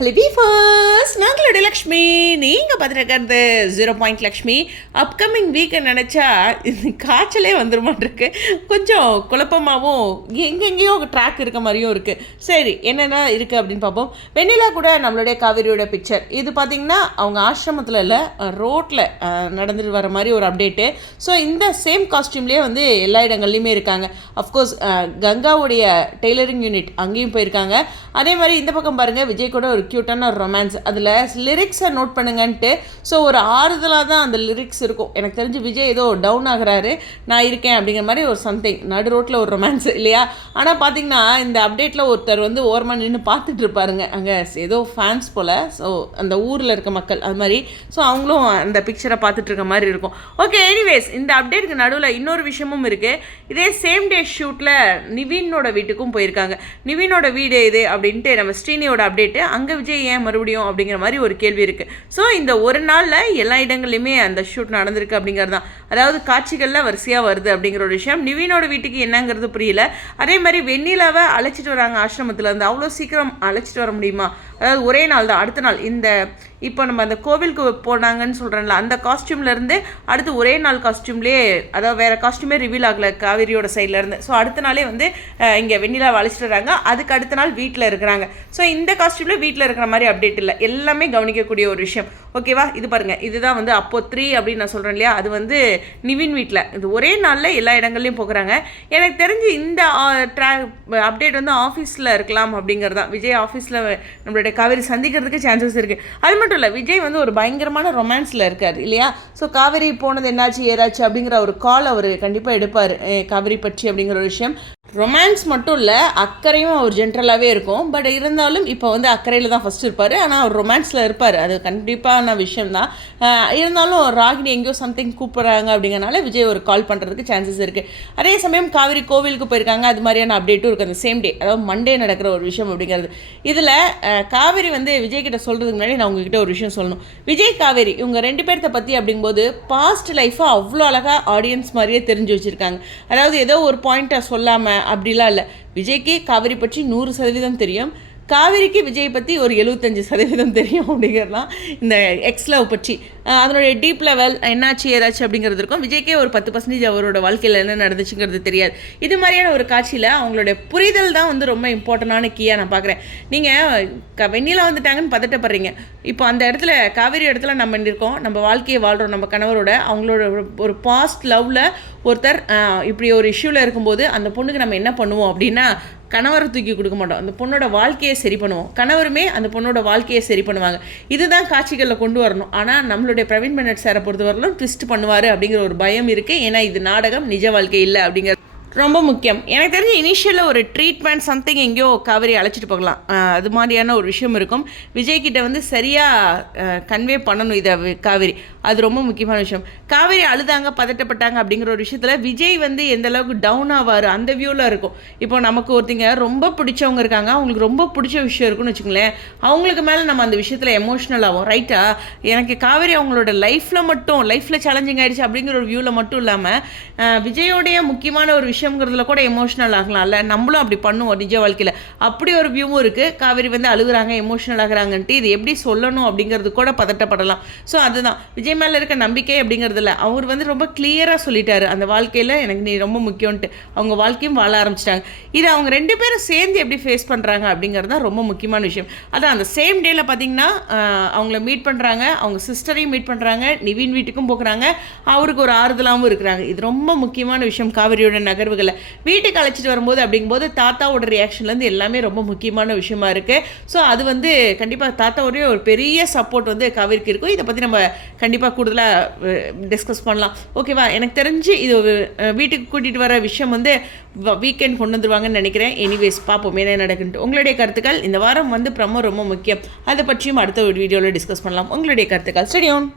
Hello வீஃபர்ஸ், நாங்களுடைய Lakshmi. நீங்கள் பார்த்துருக்கிறது 0 Lakshmi. Upcoming வீக்கை நினச்சா காய்ச்சலே வந்துருமாட்டிருக்கு. கொஞ்சம் குழப்பமாகவும் எங்கெங்கேயோ ட்ராக் இருக்க மாதிரியும் இருக்குது. சரி, என்னென்ன இருக்குது அப்படின்னு பார்ப்போம். வெண்ணிலா கூட நம்மளுடைய காவேரியோட பிக்சர் இது பார்த்திங்கன்னா அவங்க ஆசிரமத்தில் இல்லை, ரோட்டில் நடந்துட்டு வர மாதிரி ஒரு அப்டேட்டு. ஸோ இந்த சேம் காஸ்டியூம்லேயே வந்து எல்லா இடங்கள்லையுமே இருக்காங்க. அஃப்கோர்ஸ் கங்காவுடைய டெய்லரிங் யூனிட் அங்கேயும் போயிருக்காங்க. அதே மாதிரி இந்த பக்கம் பாருங்கள், விஜய் கூட ஒரு க்யூட்டான ஒரு ரொமான்ஸ். அதில் லிரிக்ஸை நோட் பண்ணுங்கன்ட்டு ஸோ ஒரு ஆறுதலாக தான் அந்த லிரிக்ஸ் இருக்கும். எனக்கு தெரிஞ்சு விஜய் ஏதோ டவுன் ஆகிறாரு, நான் இருக்கேன் அப்படிங்கிற மாதிரி ஒரு சம்திங் நடு ரோட்டில் ஒரு ரொமான்ஸ் இல்லையா. ஆனால் பார்த்தீங்கன்னா இந்த அப்டேட்டில் ஒருத்தர் வந்து ஓரமாக நின்று பார்த்துட்டு இருப்பாருங்க. அங்கே ஏதோ ஃபேன்ஸ் போல், ஸோ அந்த ஊரில் இருக்க மக்கள் அது மாதிரி. ஸோ அவங்களும் அந்த பிக்சரை பார்த்துட்டு இருக்க மாதிரி இருக்கும். ஓகே, எனிவேஸ் இந்த அப்டேட்டுக்கு நடுவில் இன்னொரு விஷயமும் இருக்குது. இதே சேம் டே ஷூட்டில் நிவினோட வீட்டுக்கும் போயிருக்காங்க. நிவினோட வீடு இது அப்படின்ட்டு நம்ம ஸ்ரீனியோட அப்டேட்டு. அங்கே விஜய் ஏன் மறுபடியும் அப்படிங்கிற மாதிரி ஒரு கேள்வி இருக்குது. ஸோ இந்த ஒரு நாளில் எல்லா இடங்கள்லையுமே அந்த ஷூட் நடந்திருக்கு அப்படிங்கிறது தான். அதாவது காட்சிகளில் வரிசையாக வருது அப்படிங்கிற ஒரு விஷயம். நிவினோட வீட்டுக்கு என்னங்கிறது புரியல. அதே மாதிரி வெண்ணிலாவை அழைச்சிட்டு வராங்க ஆசிரமத்தில் இருந்து. அவ்வளோ சீக்கிரம் அழைச்சிட்டு வர முடியுமா? அதாவது ஒரே நாள் தான், அடுத்த நாள் இந்த இப்போ நம்ம அந்த கோவிலுக்கு போனாங்கன்னு சொல்கிறேன்ல, அந்த காஸ்டியூம்லேருந்து அடுத்து ஒரே நாள் காஸ்டியூம்லேயே, அதாவது வேறு காஸ்டியூமே ரிவீல் ஆகலை காவேரியோட சைட்லேருந்து. ஸோ அடுத்த நாளே வந்து இங்கே வெண்ணிலாவை அழைச்சிட்டு வராங்க. அதுக்கு அடுத்த நாள் வீட்டில் இருக்கிறாங்க. ஸோ இந்த காஸ்டியூமில் வீட்டில் இருக்கிற மாதிரி அப்டேட் இல்லை. எல்லாமே கவனிக்கக்கூடிய ஒரு விஷயம். ஓகேவா? இது பாருங்கள், இதுதான் வந்து அப்போ 3 அப்படின்னு நான் சொல்கிறேன் இல்லையா, அது வந்து நிவின் வீட்டில். இது ஒரே நாளில் எல்லா இடங்கள்லையும் போகிறாங்க. எனக்கு தெரிஞ்சு இந்த அப்டேட் வந்து ஆஃபீஸில் இருக்கலாம் அப்படிங்கிறது தான். விஜய் ஆஃபீஸில் நம்மளுடைய காவேரி சந்திக்கிறதுக்கு சான்சஸ் இருக்குது. அது மட்டும் இல்லை, விஜய் வந்து ஒரு பயங்கரமான ரொமான்ஸில் இருக்கார் இல்லையா. ஸோ காவேரி போனது என்னாச்சு ஏதாச்சு அப்படிங்கிற ஒரு கால் அவர் கண்டிப்பாக எடுப்பார் காவேரி பற்றி அப்படிங்கிற ஒரு விஷயம். ரொமான்ஸ் மட்டும் இல்லை, அக்கறையும் அவர் ஜென்ரலாகவே இருக்கும். பட் இருந்தாலும் இப்போ வந்து அக்கறையில் தான் ஃபஸ்ட் இருப்பார். ஆனால் அவர் ரொமான்ஸில் இருப்பார், அது கண்டிப்பான விஷயம்தான். இருந்தாலும் ராகினி எங்கேயோ சம்திங் கூப்பிட்றாங்க அப்படிங்கிறனால விஜய் ஒரு கால் பண்ணுறதுக்கு சான்சஸ் இருக்குது. அதே சமயம் காவேரி கோவிலுக்கு போயிருக்காங்க, அது மாதிரியான அப்டேட்டும் இருக்குது அந்த சேம் டே, அதாவது மண்டே நடக்கிற ஒரு விஷயம் அப்படிங்கிறது. இதில் காவேரி வந்து விஜய் கிட்ட சொல்கிறதுக்கு முன்னாடி நான் உங்ககிட்ட ஒரு விஷயம் சொல்லணும். விஜய் காவேரி இவங்க 2 பேர்த்த பற்றி அப்படிங்கும்போது பாஸ்ட் லைஃப்பை அவ்வளோ அழகாக ஆடியன்ஸ் மாதிரியே தெரிஞ்சு வச்சுருக்காங்க. அதாவது ஏதோ ஒரு பாயிண்ட்டை சொல்லாமல் அப்படிலாம் இல்லை. விஜய்க்கு காவேரி பற்றி 100% தெரியும், காவேரிக்கு விஜய் பற்றி ஒரு 75% தெரியும் அப்படிங்கிறதுலாம் இந்த எக்ஸ்-லவ் பற்றி. அதனுடைய டீப் லெவல் என்னாச்சு ஏதாச்சும் அப்படிங்கிறது இருக்கும். விஜய்க்கே ஒரு 10% அவரோட வாழ்க்கையில் என்ன நடந்துச்சுங்கிறது தெரியாது. இது மாதிரியான ஒரு காட்சியில் அவங்களுடைய புரிதல் தான் வந்து ரொம்ப இம்பார்ட்டண்டான கீயாக நான் பார்க்குறேன். நீங்கள் வெண்ணிலா வந்துட்டாங்கன்னு பதட்டப்படுறீங்க. இப்போ அந்த இடத்துல காவேரி இடத்துல நம்ம இருக்கோம், நம்ம வாழ்க்கையை வாழ்கிறோம் நம்ம கணவரோட. அவங்களோட ஒரு பாஸ்ட் லவ்வில் ஒருத்தர் இப்படி ஒரு இஷ்யூவில் இருக்கும்போது அந்த பொண்ணுக்கு நம்ம என்ன பண்ணுவோம் அப்படின்னா, கணவரை தூக்கி கொடுக்க மாட்டோம், அந்த பொண்ணோட வாழ்க்கையை சரி பண்ணுவோம். கணவருமே அந்த பொண்ணோட வாழ்க்கையை சரி பண்ணுவாங்க. இதுதான் காட்சிகளில் கொண்டு வரணும். ஆனால் நம்மளுடைய பிரவீன் பென்னட் சாரை பொறுத்தவரையிலும் ட்விஸ்ட் பண்ணுவார் அப்படிங்கிற ஒரு பயம் இருக்குது. ஏன்னா இது நாடகம், நிஜ வாழ்க்கை இல்லை அப்படிங்கிற ரொம்ப முக்கியம். எனக்கு தெரிஞ்ச இனிஷியலில் ஒரு ட்ரீட்மெண்ட் சம்திங் எங்கேயோ காவேரி அழைச்சிட்டு போகலாம், அது மாதிரியான ஒரு விஷயம் இருக்கும். விஜய்கிட்ட வந்து சரியாக கன்வே பண்ணணும் இதை காவேரி, அது ரொம்ப முக்கியமான விஷயம். காவேரி அழுதாங்க, பதட்டப்பட்டாங்க அப்படிங்கிற ஒரு விஷயத்தில் விஜய் வந்து எந்த அளவுக்கு டவுன் ஆவார் அந்த வியூவில் இருக்கும். இப்போ நமக்கு ஒருத்தங்க ரொம்ப பிடிச்சவங்க இருக்காங்க, அவங்களுக்கு ரொம்ப பிடிச்ச விஷயம் இருக்குன்னு வச்சுங்களேன், அவங்களுக்கு மேலே நம்ம அந்த விஷயத்தில் எமோஷ்னல் ஆகும். ரைட்டா? எனக்கு காவேரி அவங்களோட லைஃப்பில் சேலஞ்சிங் ஆகிடுச்சு அப்படிங்கிற ஒரு வியூவில் மட்டும் இல்லாமல் விஜயோடைய முக்கியமான ஒரு விஷயங்கிறதுல கூட எமோஷனல் ஆகலாம்ல. நம்மளும் அப்படி பண்ணுவோம் நிஜ வாழ்க்கையில். அப்படி ஒரு வியூவும் இருக்குது. காவேரி வந்து அழுகுறாங்க, எமோஷனல் ஆகுறாங்கன்ட்டு இது எப்படி சொல்லணும் அப்படிங்கிறது கூட பதட்டப்படலாம். ஸோ அதுதான் விஜய் மேலே இருக்க நம்பிக்கை அப்படிங்கிறதுல அவர் வந்து ரொம்ப கிளியராக சொல்லிட்டாரு, அந்த வாழ்க்கையில் எனக்கு நீ ரொம்ப முக்கியம்ன்ட்டு. அவங்க வாழ்க்கையும் வாழ ஆரம்பிச்சிட்டாங்க. இது அவங்க 2 பேரும் சேர்ந்து எப்படி ஃபேஸ் பண்ணுறாங்க அப்படிங்கிறது தான் ரொம்ப முக்கியமான விஷயம். அதான் அந்த சேம் டேயில் பார்த்தீங்கன்னா அவங்கள மீட் பண்ணுறாங்க, அவங்க சிஸ்டரையும் மீட் பண்ணுறாங்க, நிவின் வீட்டுக்கும் போகிறாங்க, அவருக்கு ஒரு ஆறுதலாகவும் இருக்கிறாங்க. இது ரொம்ப முக்கியமான விஷயம். காவேரியோட நகர்வுகளை வீட்டுக்கு அழைச்சிட்டு வரும்போது அப்படிங்கும்போது தாத்தாவோட ரியாக்ஷன்லேருந்து எல்லாமே ரொம்ப முக்கியமான விஷயமா இருக்குது. ஸோ அது வந்து கண்டிப்பாக தாத்தாவோடைய ஒரு பெரிய சப்போர்ட் வந்து காவேரிக்கு இருக்கும். இதை பற்றி நம்ம கண்டிப்பாக கூடுதலாக டிஸ்கஸ் பண்ணலாம். ஓகேவா? எனக்கு தெரிஞ்சு இது வீட்டுக்கு கூட்டிகிட்டு வர விஷயம் வந்து வீக்கெண்ட் கொண்டு வந்துருவாங்கன்னு நினைக்கிறேன். எனிவேஸ் பார்ப்போம் என்ன நடக்குன்ட்டு. உங்களுடைய கருத்துக்கள், இந்த வாரம் வந்து ப்ரமோ ரொம்ப முக்கியம், அதை பற்றியும் அடுத்த ஒரு வீடியோவில் டிஸ்கஸ் பண்ணலாம். உங்களுடைய கருத்துக்கள். Stay tune.